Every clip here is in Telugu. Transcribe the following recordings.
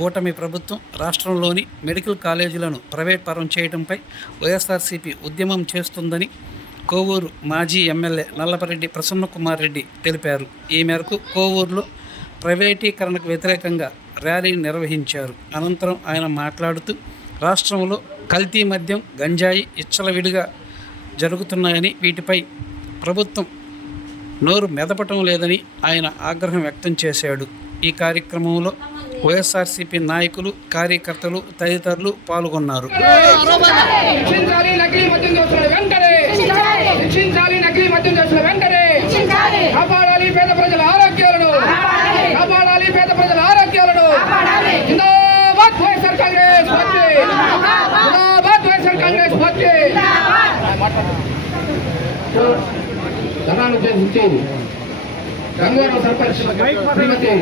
కూటమి ప్రభుత్వం రాష్ట్రంలోని మెడికల్ కాలేజీలను ప్రైవేట్ పరం చేయడంపై వైఎస్ఆర్సీపీ ఉద్యమం చేస్తుందని కోవూరు మాజీ ఎమ్మెల్యే నల్లపరెడ్డి ప్రసన్నకుమార్ రెడ్డి తెలిపారు. ఈ మేరకు కోవూరులో ప్రైవేటీకరణకు వ్యతిరేకంగా ర్యాలీ నిర్వహించారు. అనంతరం ఆయన మాట్లాడుతూ రాష్ట్రంలో కల్తీ మద్యం గంజాయి ఇచ్చలవిడిగా జరుగుతున్నాయని వీటిపై ప్రభుత్వం నోరు మెదపటం లేదని ఆయన ఆగ్రహం వ్యక్తం చేశాడు. ఈ కార్యక్రమంలో వైఎస్ఆర్సీపీ నాయకులు కార్యకర్తలు తదితరులు పాల్గొన్నారు. ధనాన్ని ఉద్దేశించి గంగవరం సర్పంచ్ శ్రీమతి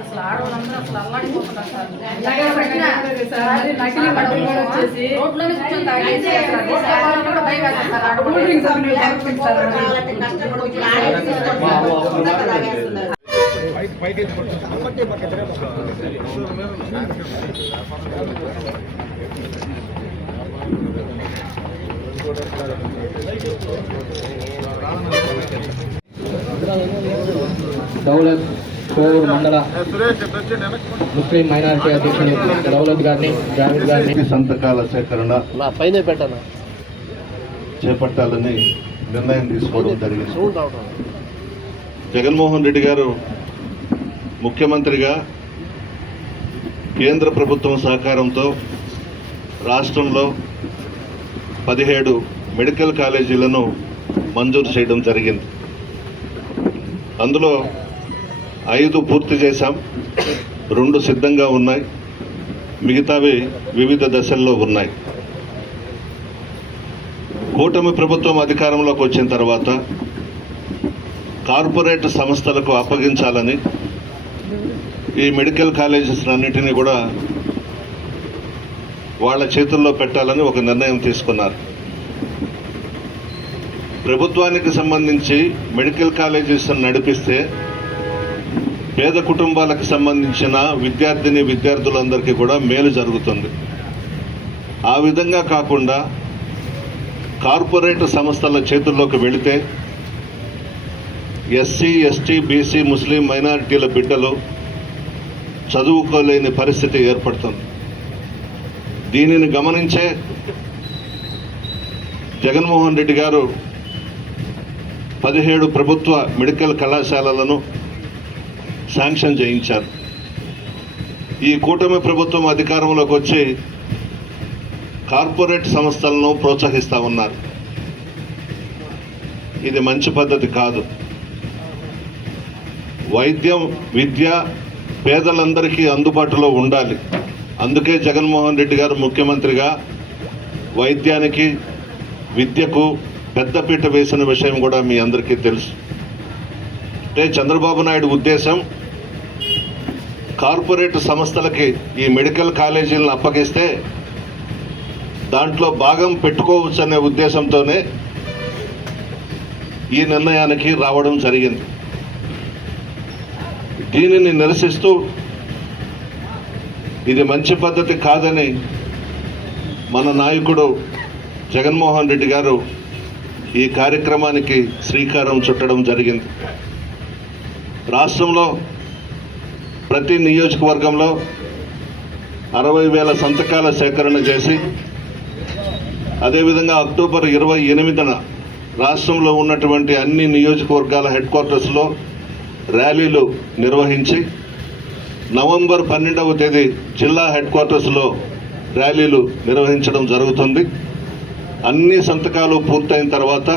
అసలు ఆడవాళ్ళందరూ అసలు అల్లాడిపోతున్నారు సార్. రోడ్లోనే కూర్చొని తాగేసి కూడా భయం కూల్ డ్రింక్స్ అవి దౌలత్ కోవూరు మండల ముస్లిం మైనారిటీ అధ్యక్షులు దౌలత్ గారిని జావేద్ గారిని. సంతకాల సేకరణ పైన పెట్టాను? చేపట్టాలని నిర్ణయం తీసుకోవడం జరిగింది. జగన్మోహన్ రెడ్డి గారు ముఖ్యమంత్రిగా కేంద్ర ప్రభుత్వం సహకారంతో రాష్ట్రంలో పదిహేడు మెడికల్ కాలేజీలను మంజూరు చేయడం జరిగింది. అందులో ఐదు పూర్తి చేశాం రెండు సిద్ధంగా ఉన్నాయి మిగతావి వివిధ దశల్లో ఉన్నాయి. కూటమి ప్రభుత్వం అధికారంలోకి వచ్చిన తర్వాత కార్పొరేట్ సంస్థలకు అప్పగించాలని ఈ మెడికల్ కాలేజెస్ అన్నిటినీ కూడా వాళ్ళ చేతుల్లో పెట్టాలని ఒక నిర్ణయం తీసుకున్నారు. ప్రభుత్వానికి సంబంధించి మెడికల్ కాలేజెస్ నడిపిస్తే పేద కుటుంబాలకు సంబంధించిన విద్యార్థిని విద్యార్థులందరికీ కూడా మేలు జరుగుతుంది. ఆ విధంగా కాకుండా కార్పొరేట్ సంస్థల చేతుల్లోకి వెళితే ఎస్సీ ఎస్టీ బీసీ ముస్లిం మైనారిటీల బిడ్డలు చదువుకోలేని పరిస్థితి ఏర్పడుతుంది. దీనిని గమనించే జగన్మోహన్ రెడ్డి గారు పదిహేడు ప్రభుత్వ మెడికల్ కళాశాలలను శాంక్షన్ చేయించారు. ఈ కూటమి ప్రభుత్వం అధికారంలోకి వచ్చి కార్పొరేట్ సంస్థలను ప్రోత్సహిస్తూ ఉన్నారు. ఇది మంచి పద్ధతి కాదు. వైద్యం విద్య పేదలందరికీ అందుబాటులో ఉండాలి. అందుకే జగన్మోహన్ రెడ్డి గారు ముఖ్యమంత్రిగా వైద్యానికి విద్యకు పెద్దపీట వేసిన విషయం కూడా మీ అందరికీ తెలుసు. అంటే చంద్రబాబు నాయుడు ఉద్దేశం కార్పొరేట్ సంస్థలకి ఈ మెడికల్ కాలేజీలను అప్పగిస్తే దాంట్లో భాగం పెట్టుకోవచ్చు అనే ఉద్దేశంతోనే ఈ నిర్ణయానికి రావడం జరిగింది. దీనిని నిరసిస్తూ ఇది మంచి పద్ధతి కాదని మన నాయకుడు జగన్మోహన్ రెడ్డి గారు ఈ కార్యక్రమానికి శ్రీకారం చుట్టడం జరిగింది. రాష్ట్రంలో ప్రతి నియోజకవర్గంలో అరవై వేల సంతకాల సేకరణ చేసి అదేవిధంగా అక్టోబర్ ఇరవై ఎనిమిదిన రాష్ట్రంలో ఉన్నటువంటి అన్ని నియోజకవర్గాల హెడ్ క్వార్టర్స్లో ర్యాలీలు నిర్వహించి నవంబర్ పన్నెండవ తేదీ జిల్లా హెడ్ క్వార్టర్స్లో ర్యాలీలు నిర్వహించడం జరుగుతుంది. అన్ని సంతకాలు పూర్తయిన తర్వాత